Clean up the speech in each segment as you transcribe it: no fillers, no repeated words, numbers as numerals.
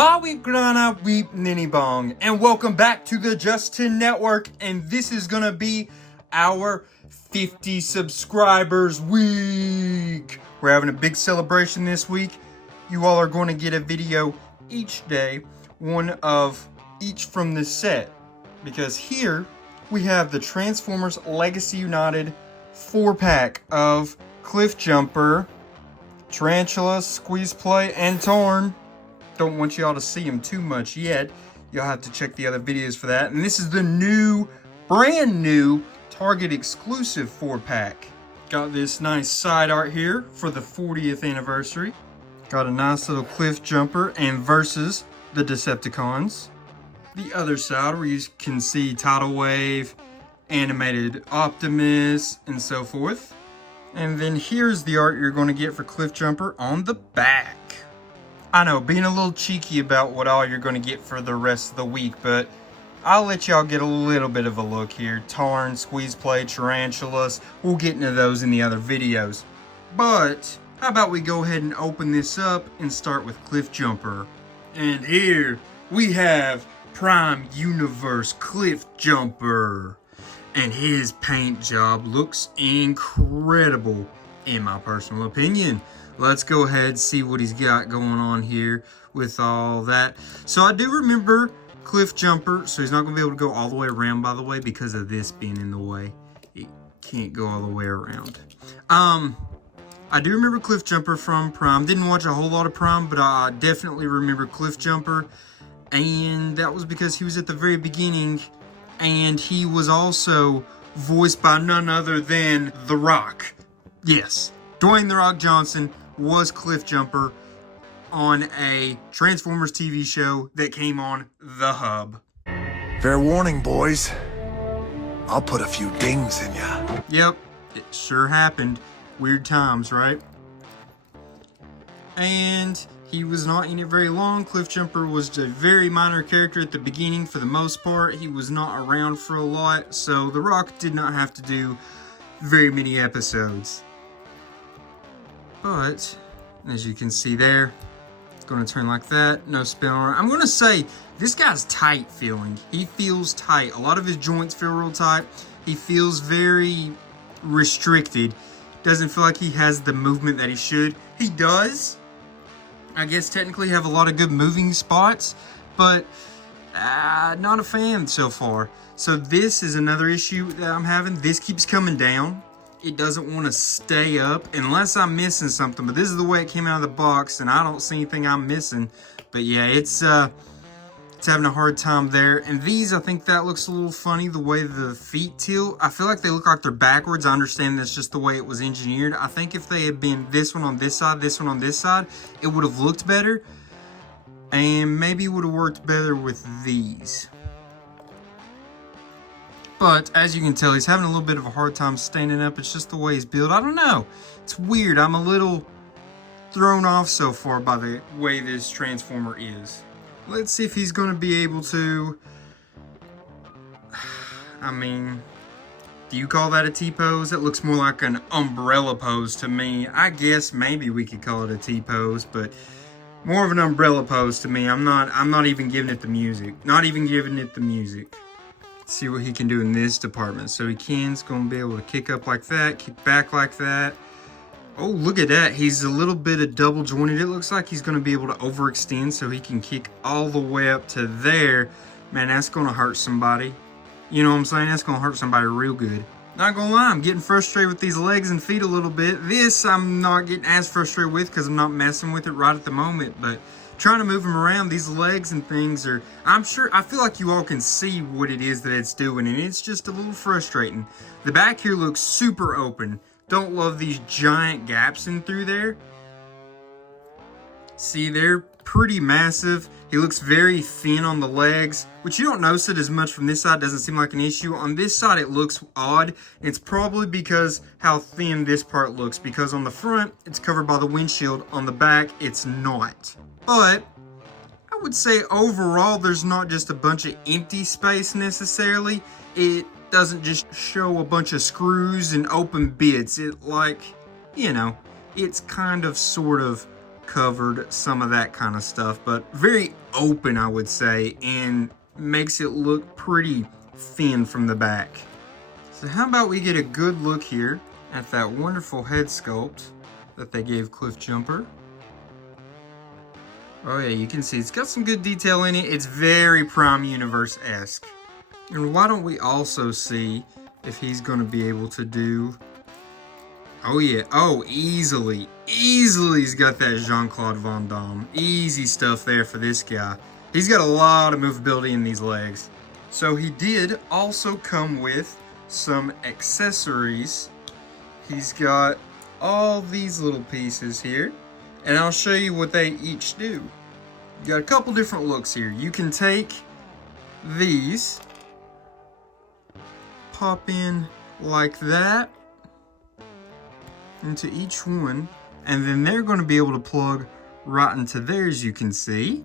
Bawi Grana Weep Nini Bong, and welcome back to the Justin Network, and this is gonna be our 50 subscribers week. We're having a big celebration this week. You all are going to get a video each day, one of each from this set, because here we have the Transformers Legacy United 4-pack of Cliffjumper, Tarantula, Squeeze Play, and Torn. Don't want y'all to see them too much yet. You'll have to check the other videos for that. And this is the new, brand new Target exclusive 4-pack. Got this nice side art here for the 40th anniversary. Got a nice little Cliffjumper and versus the Decepticons. The other side where you can see Tidal Wave, animated Optimus, and so forth. And then here's the art you're going to get for Cliffjumper on the back. I know, being a little cheeky about what all you're going to get for the rest of the week, but I'll let y'all get a little bit of a look here. Tarn, Squeeze Play, Tarantulas, we'll get into those in the other videos. But how about we go ahead and open this up and start with Cliffjumper. And here we have Prime Universe Cliffjumper. And his paint job looks incredible, in my personal opinion. Let's go ahead and see what he's got going on here with all that. So I do remember Cliffjumper, so he's not going to be able to go all the way around, by the way, because of this being in the way. He can't go all the way around. I do remember Cliffjumper from Prime. Didn't watch a whole lot of Prime, but I definitely remember Cliffjumper. And that was because he was at the very beginning, and he was also voiced by none other than The Rock. Yes, Dwayne The Rock Johnson was Cliffjumper on a Transformers TV show that came on The Hub. Fair warning, boys. I'll put a few dings in ya. Yep, it sure happened. Weird times, right? And he was not in it very long. Cliffjumper was a very minor character at the beginning for the most part. He was not around for a lot, so The Rock did not have to do very many episodes. But, as you can see there, it's going to turn like that. No spin on it. I'm going to say, this guy's tight feeling. He feels tight. A lot of his joints feel real tight. He feels very restricted. Doesn't feel like he has the movement that he should. He does, I guess, technically have a lot of good moving spots, but not a fan so far. So this is another issue that I'm having. This keeps coming down. It doesn't want to stay up unless I'm missing something, but this is the way it came out of the box, and I don't see anything I'm missing. But yeah, it's having a hard time there. And these, I think that looks a little funny, the way the feet tilt. I feel like they look like they're backwards. I understand that's just the way it was engineered. I think if they had been this one on this side, this one on this side, it would have looked better. And maybe it would have worked better with these. But as you can tell, he's having a little bit of a hard time standing up. It's just the way he's built. I don't know. It's weird. I'm a little thrown off so far by the way this Transformer is. Let's see if he's going to be able to... I mean, do you call that a T-pose? That looks more like an umbrella pose to me. I guess maybe we could call it a T-pose, but more of an umbrella pose to me. I'm not even giving it the music. Not even giving it the music. Let's see what he can do in this department. So he's going to be able to kick up like that, kick back like that. Oh, look at that. He's a little bit of double jointed. It looks like he's going to be able to overextend so he can kick all the way up to there. Man, that's going to hurt somebody. You know what I'm saying? That's going to hurt somebody real good. Not going to lie, I'm getting frustrated with these legs and feet a little bit. This I'm not getting as frustrated with because I'm not messing with it right at the moment. But trying to move them around, these legs and things are... I feel like you all can see what it is that it's doing, and it's just a little frustrating. The back here looks super open. Don't love these giant gaps in through there. See, they're pretty massive. He looks very thin on the legs, which you don't notice it as much from this side. Doesn't seem like an issue. On this side, it looks odd. It's probably because how thin this part looks, because on the front, it's covered by the windshield. On the back, it's not. But I would say overall, there's not just a bunch of empty space necessarily. It doesn't just show a bunch of screws and open bits. It, like, you know, it's kind of sort of covered some of that kind of stuff, but very open, I would say, and makes it look pretty thin from the back. So how about we get a good look here at that wonderful head sculpt that they gave Cliffjumper. Oh yeah, you can see it's got some good detail in it. It's very Prime Universe-esque. And why don't we also see if he's going to be able to do... Oh yeah, oh, easily he's got that Jean-Claude Van Damme. Easy stuff there for this guy. He's got a lot of movability in these legs. So he did also come with some accessories. He's got all these little pieces here, and I'll show you what they each do. You got a couple different looks here. You can take these, pop in like that into each one, and then they're going to be able to plug right into theirs. You can see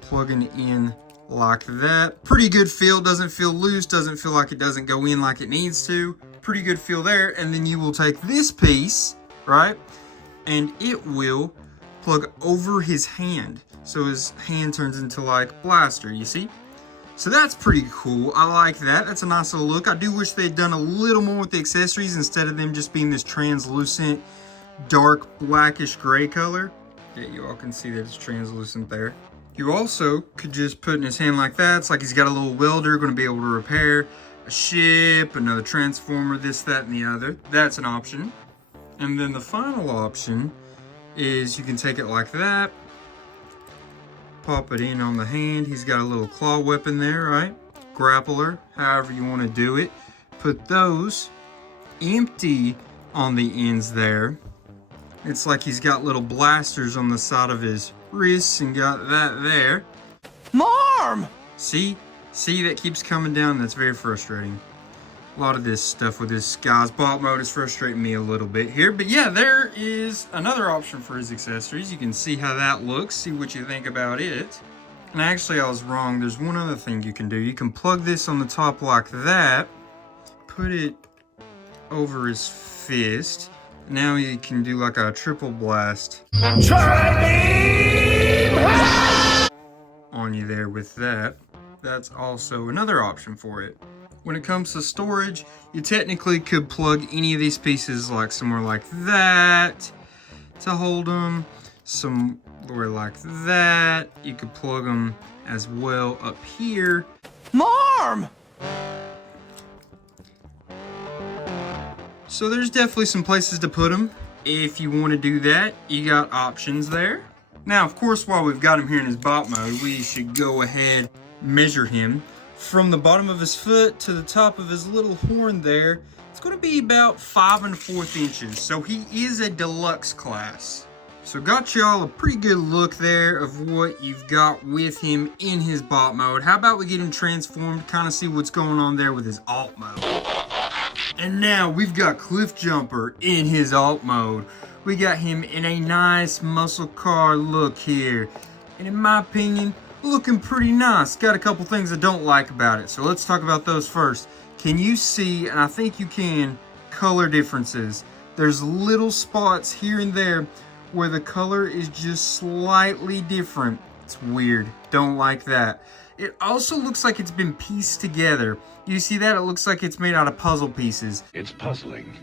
plugging in like that. Pretty good feel. Doesn't feel loose, doesn't feel like it doesn't go in like it needs to. Pretty good feel there. And then you will take this piece, right, and it will plug over his hand, so his hand turns into like blaster, you see. So that's pretty cool. I like that. That's a nice little look. I do wish they'd done a little more with the accessories instead of them just being this translucent dark blackish gray color. Yeah, you all can see that it's translucent there. You also could just put in his hand like that. It's like he's got a little welder, going to be able to repair a ship, another transformer, this, that, and the other. That's an option. And then the final option is you can take it like that, pop it in on the hand. He's got a little claw weapon there, right? Grappler, however you want to do it. Put those empty on the ends there. It's like he's got little blasters on the side of his wrists and got that there. Marm! See, that keeps coming down. That's very frustrating. A lot of this stuff with this guy's bot mode is frustrating me a little bit here. But yeah, there is another option for his accessories. You can see how that looks, see what you think about it. And actually I was wrong. There's one other thing you can do. You can plug this on the top like that, put it over his fist. Now you can do like a triple blast on you there with that. That's also another option for it. When it comes to storage, you technically could plug any of these pieces like somewhere like that to hold them, somewhere like that. You could plug them as well up here. Marm! So there's definitely some places to put them. If you want to do that, you got options there. Now, of course, while we've got him here in his bot mode, we should go ahead and measure him. From the bottom of his foot to the top of his little horn there, it's going to be about 5 1/4 inches. So he is a deluxe class. So got y'all a pretty good look there of what you've got with him in his bot mode. How about we get him transformed, kind of see what's going on there with his alt mode. And now we've got Cliffjumper in his alt mode. We got him in a nice muscle car look here. And in my opinion, looking pretty nice. Got a couple things I don't like about it. So let's talk about those first. Can you see, and I think you can, color differences? There's little spots here and there where the color is just slightly different. It's weird. Don't like that. It also looks like it's been pieced together. You see that? It looks like it's made out of puzzle pieces. It's puzzling.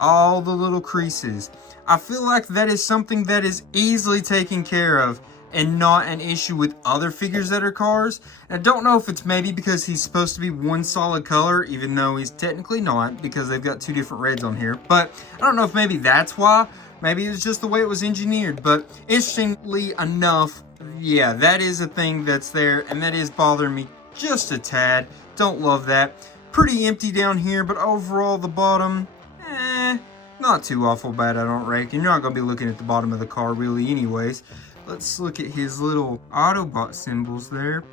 All the little creases. I feel like that is something that is easily taken care of and not an issue with other figures that are cars. And I don't know if it's maybe because he's supposed to be one solid color, even though he's technically not, because they've got two different reds on here. But I don't know if maybe that's why. Maybe it's just the way it was engineered. But interestingly enough, yeah, that is a thing that's there, and that is bothering me just a tad. Don't love that. Pretty empty down here, but overall the bottom, not too awful bad, I don't reckon. You're not going to be looking at the bottom of the car really anyways. Let's look at his little Autobot symbols there.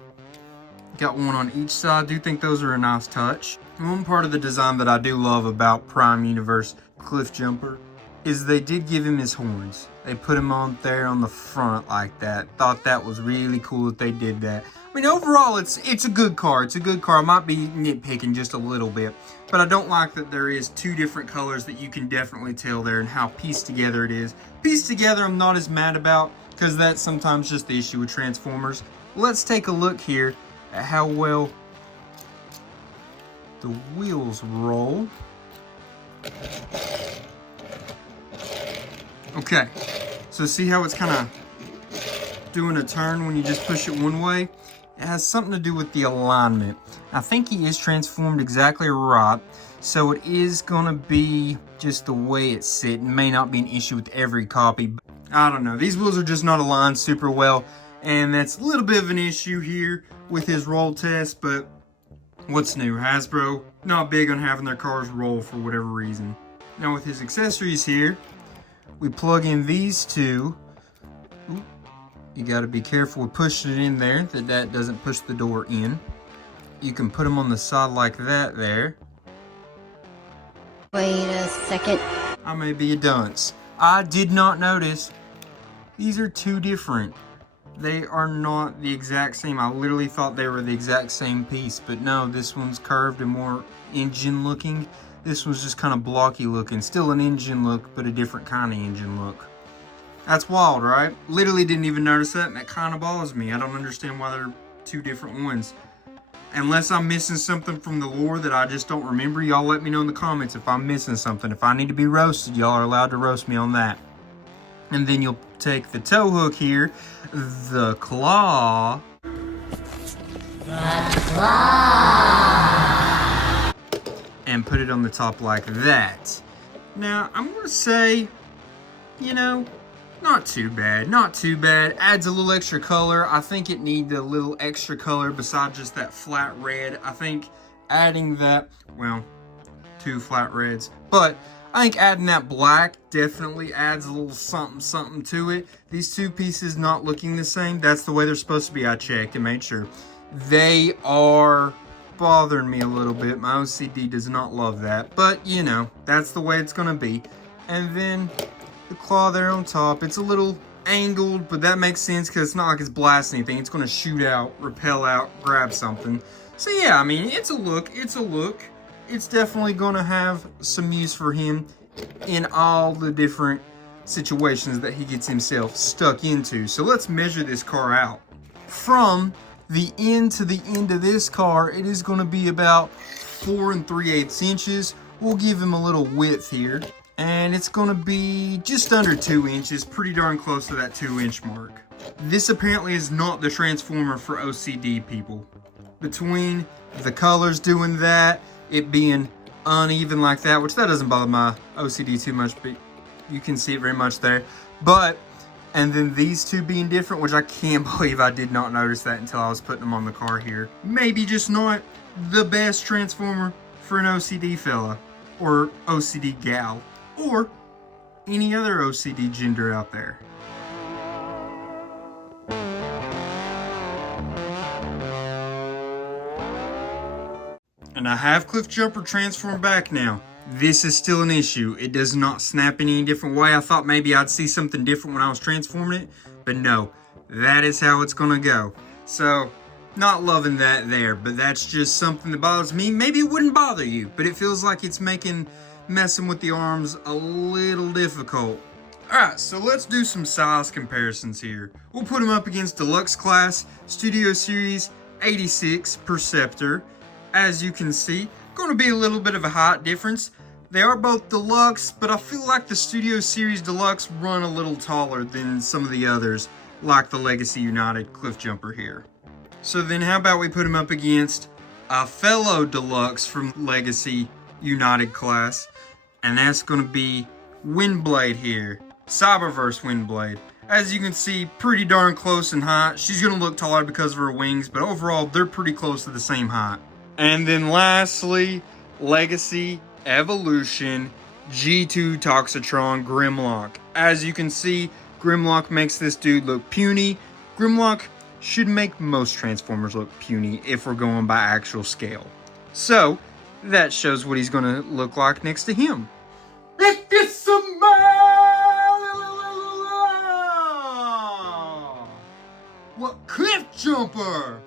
Got one on each side. I do think those are a nice touch. One part of the design that I do love about Prime Universe Cliffjumper is they did give him his horns. They put him on there on the front like that. Thought that was really cool that they did that. I mean, overall, it's a good car. It's a good car. I might be nitpicking just a little bit, but I don't like that there is two different colors that you can definitely tell there and how pieced together it is. Pieced together, I'm not as mad about because that's sometimes just the issue with Transformers. Let's take a look here at how well the wheels roll. Okay, so see how it's kind of doing a turn when you just push it one way? It has something to do with the alignment. I think he is transformed exactly right, so it is gonna be just the way it's sitting. May not be an issue with every copy. I don't know, these wheels are just not aligned super well, and that's a little bit of an issue here with his roll test, but what's new? Hasbro, not big on having their cars roll for whatever reason. Now with his accessories here, we plug in these two. Ooh, you got to be careful with pushing it in there, that doesn't push the door in. You can put them on the side like that there. Wait a second. I may be a dunce. I did not notice. These are two different. They are not the exact same. I literally thought they were the exact same piece, but no, this one's curved and more engine looking. This one's just kind of blocky looking. Still an engine look, but a different kind of engine look. That's wild, right? Literally didn't even notice that, and that kind of bothers me. I don't understand why they're two different ones. Unless I'm missing something from the lore that I just don't remember, y'all let me know in the comments if I'm missing something. If I need to be roasted, y'all are allowed to roast me on that. And then you'll take the tow hook here, the claw. And put it on the top like that. Now, I'm gonna say, you know, not too bad, not too bad. Adds a little extra color. I think it needs a little extra color besides just that flat red. I think adding that, well, two flat reds, but I think adding that black definitely adds a little something to it. These two pieces not looking the same. That's the way they're supposed to be. I checked and made sure. They are bothering me a little bit. My OCD does not love that, but you know, that's the way it's gonna be. And then the claw there on top, it's a little angled, but that makes sense because it's not like it's blasting anything. It's gonna shoot out, repel out, grab something. So yeah, I mean, it's a look. It's definitely gonna have some use for him in all the different situations that he gets himself stuck into. So let's measure this car out. From the end to the end of this car, it is going to be about 4 3/8 inches. We'll give him a little width here, and it's going to be just under 2 inches, pretty darn close to that 2-inch mark. This apparently is not the Transformer for OCD people. Between the colors doing that, it being uneven like that, which that doesn't bother my OCD too much, but you can see it very much there. But and then these two being different, which I can't believe I did not notice that until I was putting them on the car here. Maybe just not the best Transformer for an OCD fella, or OCD gal, or any other OCD gender out there. And I have Cliffjumper transformed back now. This is still an issue. It does not snap in any different way. I thought maybe I'd see something different when I was transforming it, but no, that is how it's gonna go. So, not loving that there, but that's just something that bothers me. Maybe it wouldn't bother you, but it feels like it's making messing with the arms a little difficult. Alright, so let's do some size comparisons here. We'll put them up against Deluxe Class, Studio Series 86 Perceptor. As you can see, going to be a little bit of a height difference. They are both deluxe, but I feel like the Studio Series Deluxe run a little taller than some of the others, like the Legacy United Cliffjumper here. So then how about we put him up against a fellow Deluxe from Legacy United class, and that's going to be Windblade here, Cyberverse Windblade. As you can see, pretty darn close in height. She's going to look taller because of her wings, but overall, they're pretty close to the same height. And then lastly, Legacy Evolution G2 Toxitron Grimlock. As you can see, Grimlock makes this dude look puny. Grimlock should make most Transformers look puny if we're going by actual scale. So, that shows what he's going to look like next to him. Let's get some money! what Cliffjumper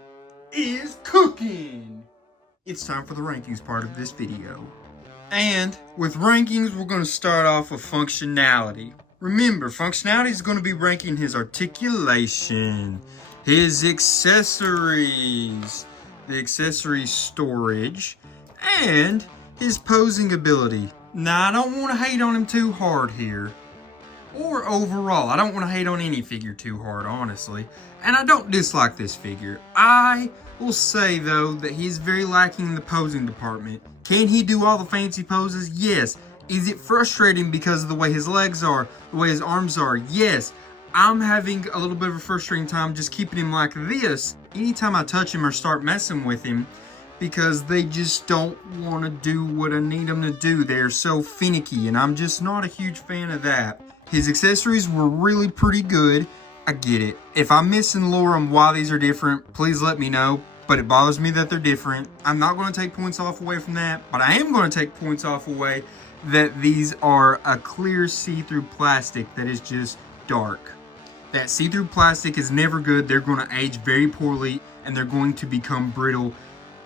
is cooking. It's time for the rankings part of this video. And with rankings, we're going to start off with functionality. Remember, functionality is going to be ranking his articulation, his accessories, the accessory storage, and his posing ability. Now, I don't want to hate on him too hard here. Or overall, I don't want to hate on any figure too hard, honestly. And I don't dislike this figure. I will say, though, that he's very lacking in the posing department. Can he do all the fancy poses? Yes. Is it frustrating because of the way his legs are, the way his arms are? Yes. I'm having a little bit of a frustrating time just keeping him like this anytime I touch him or start messing with him, because they just don't want to do what I need them to do. They're so finicky, and I'm just not a huge fan of that. His accessories were really pretty good. I get it. If I'm missing lore on why these are different, please let me know. But it bothers me that they're different. I'm not going to take points off away from that, but I am going to take points off away that these are a clear see-through plastic that is just dark. That see-through plastic is never good. They're going to age very poorly, and they're going to become brittle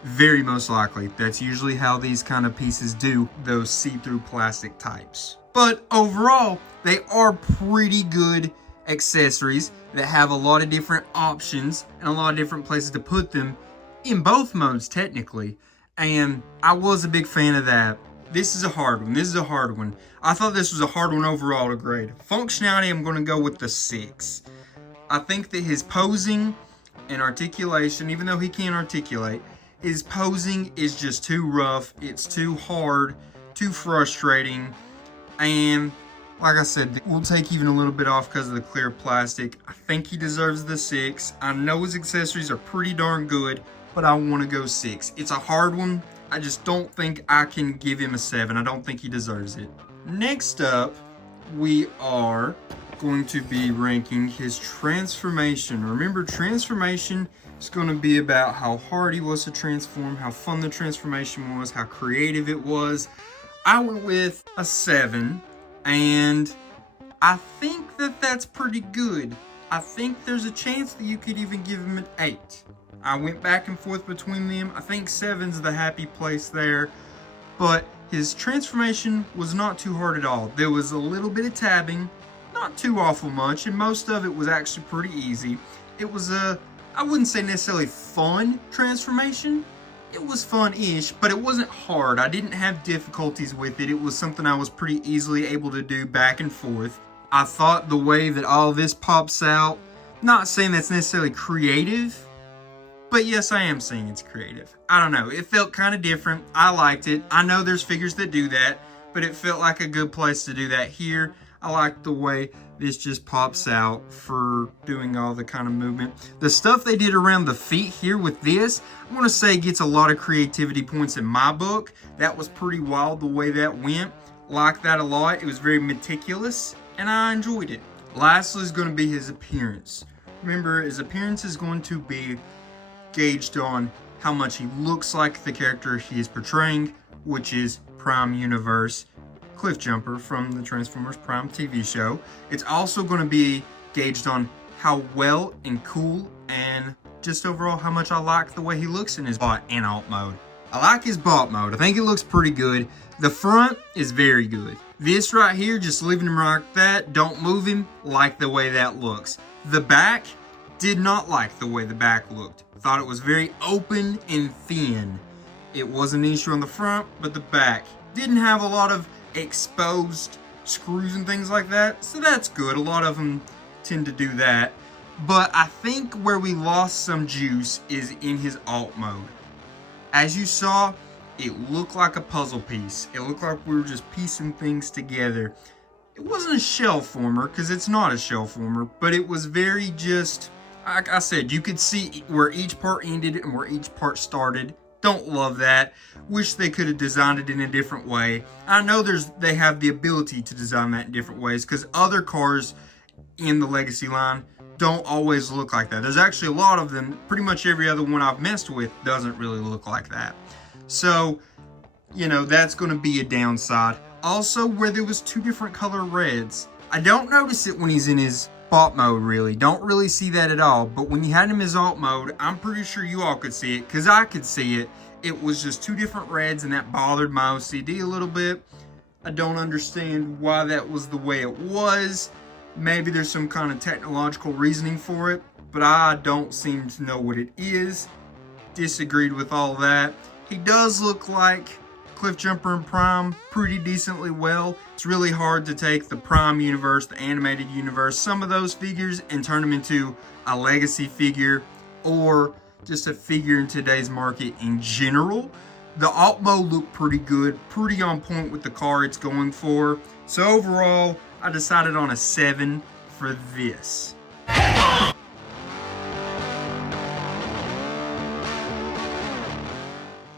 very most likely. That's usually how these kind of pieces do, those see-through plastic types. But overall, they are pretty good accessories that have a lot of different options and a lot of different places to put them in both modes technically, and I was a big fan of that. This is a hard one. I thought this was a hard one overall to grade. Functionality, I'm going to go with the 6. I think that his posing and articulation, even though he can articulate, his posing is just too rough. It's too hard, too frustrating, and like I said, we'll take even a little bit off because of the clear plastic. I think he deserves the 6. I know his accessories are pretty darn good, but I want to go 6. It's a hard one. I just don't think I can give him a 7. I don't think he deserves it. Next up, we are going to be ranking his transformation. Remember, transformation is going to be about how hard he was to transform, how fun the transformation was, how creative it was. I went with a 7. And I think that that's pretty good. I think there's a chance that you could even give him an 8. I went back and forth between them. I think 7's the happy place there. But his transformation was not too hard at all. There was a little bit of tabbing, not too awful much, and most of it was actually pretty easy. It was I wouldn't say necessarily fun transformation. It was fun-ish, but it wasn't hard. I didn't have difficulties with it. It was something I was pretty easily able to do back and forth. I thought the way that all this pops out, not saying that's necessarily creative, but yes, I am saying it's creative. I don't know. It felt kind of different. I liked it. I know there's figures that do that, but it felt like a good place to do that here. I like the way this just pops out for doing all the kind of movement. The stuff they did around the feet here with this, I want to say gets a lot of creativity points in my book. That was pretty wild the way that went. Like that a lot. It was very meticulous, and I enjoyed it. Lastly is going to be his appearance. Remember, his appearance is going to be gauged on how much he looks like the character he is portraying, which is Prime Universe Cliffjumper from the Transformers Prime TV show. It's also going to be gauged on how well and cool and just overall how much I like the way he looks in his bot and alt mode. I like his bot mode. I think it looks pretty good. The front is very good. This right here, just leaving him like that, don't move him, like the way that looks. The back, did not like the way the back looked. Thought it was very open and thin. It wasn't an issue on the front, but the back didn't have a lot of exposed screws and things like that, so that's good. A lot of them tend to do that, but I think where we lost some juice is in his alt mode. As you saw, it looked like a puzzle piece. It looked like we were just piecing things together. It wasn't a shell former, because it's not a shell former, but it was very just, like I said, you could see where each part ended and where each part started. Don't love that. Wish they could have designed it in a different way. I know they have the ability to design that in different ways, because other cars in the Legacy line don't always look like that. There's actually a lot of them. Pretty much every other one I've messed with doesn't really look like that. So, you know, that's going to be a downside. Also, where there was 2 different color reds. I don't notice it when he's in his spot mode, really. Don't really see that at all. But when you had him as alt mode, I'm pretty sure you all could see it, because I could see it. It was just two different reds, and that bothered my OCD a little bit. I don't understand why that was the way it was. Maybe there's some kind of technological reasoning for it, but I don't seem to know what it is. Disagreed with all that. He does look like Cliffjumper and Prime pretty decently well. It's really hard to take the Prime universe, the animated universe, some of those figures, and turn them into a legacy figure or just a figure in today's market in general. The alt mode looked pretty good, pretty on point with the car it's going for. So overall, I decided on a 7 for this.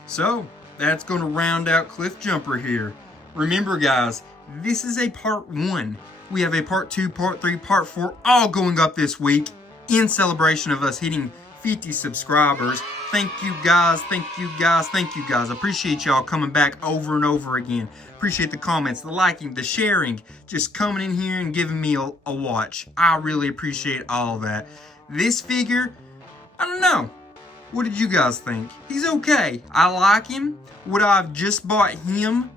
So, that's going to round out Cliffjumper here. Remember guys, this is a part 1. We have a part 2, part 3, part 4 all going up this week in celebration of us hitting 50 subscribers. Thank you guys, thank you guys, thank you guys. I appreciate y'all coming back over and over again. Appreciate the comments, the liking, the sharing, just coming in here and giving me a watch. I really appreciate all that. This figure, I don't know. What did you guys think? He's okay. I like him. Would I have just bought him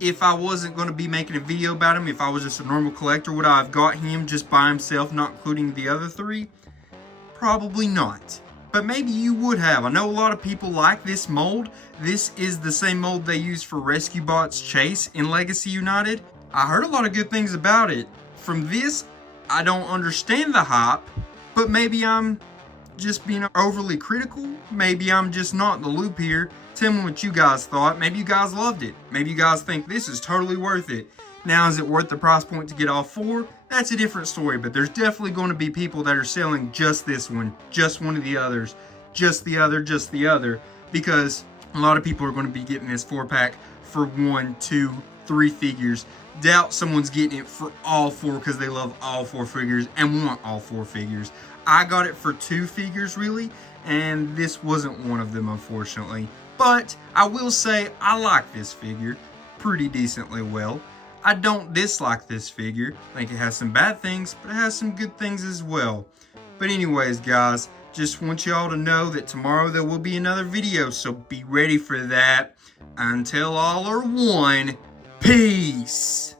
if I wasn't going to be making a video about him? If I was just a normal collector, would I have got him just by himself, not including the other 3? Probably not. But maybe you would have. I know a lot of people like this mold. This is the same mold they use for Rescue Bots Chase in Legacy United. I heard a lot of good things about it. From this, I don't understand the hype, but maybe I'm just being overly critical. Maybe I'm just not in the loop here. Tell me what you guys thought. Maybe you guys loved it. Maybe you guys think this is totally worth it. Now, is it worth the price point to get all 4? That's a different story, but there's definitely going to be people that are selling just this one, just one of the others, just the other, because a lot of people are going to be getting this 4-pack for 1, 2, 3 figures. Doubt someone's getting it for all 4 because they love all 4 figures and want all 4 figures. I got it for 2 figures really, and this wasn't one of them, unfortunately. But I will say I like this figure pretty decently well. I don't dislike this figure. I think it has some bad things, but it has some good things as well. But anyways, guys, just want y'all to know that tomorrow there will be another video, so be ready for that. Until all are one, peace.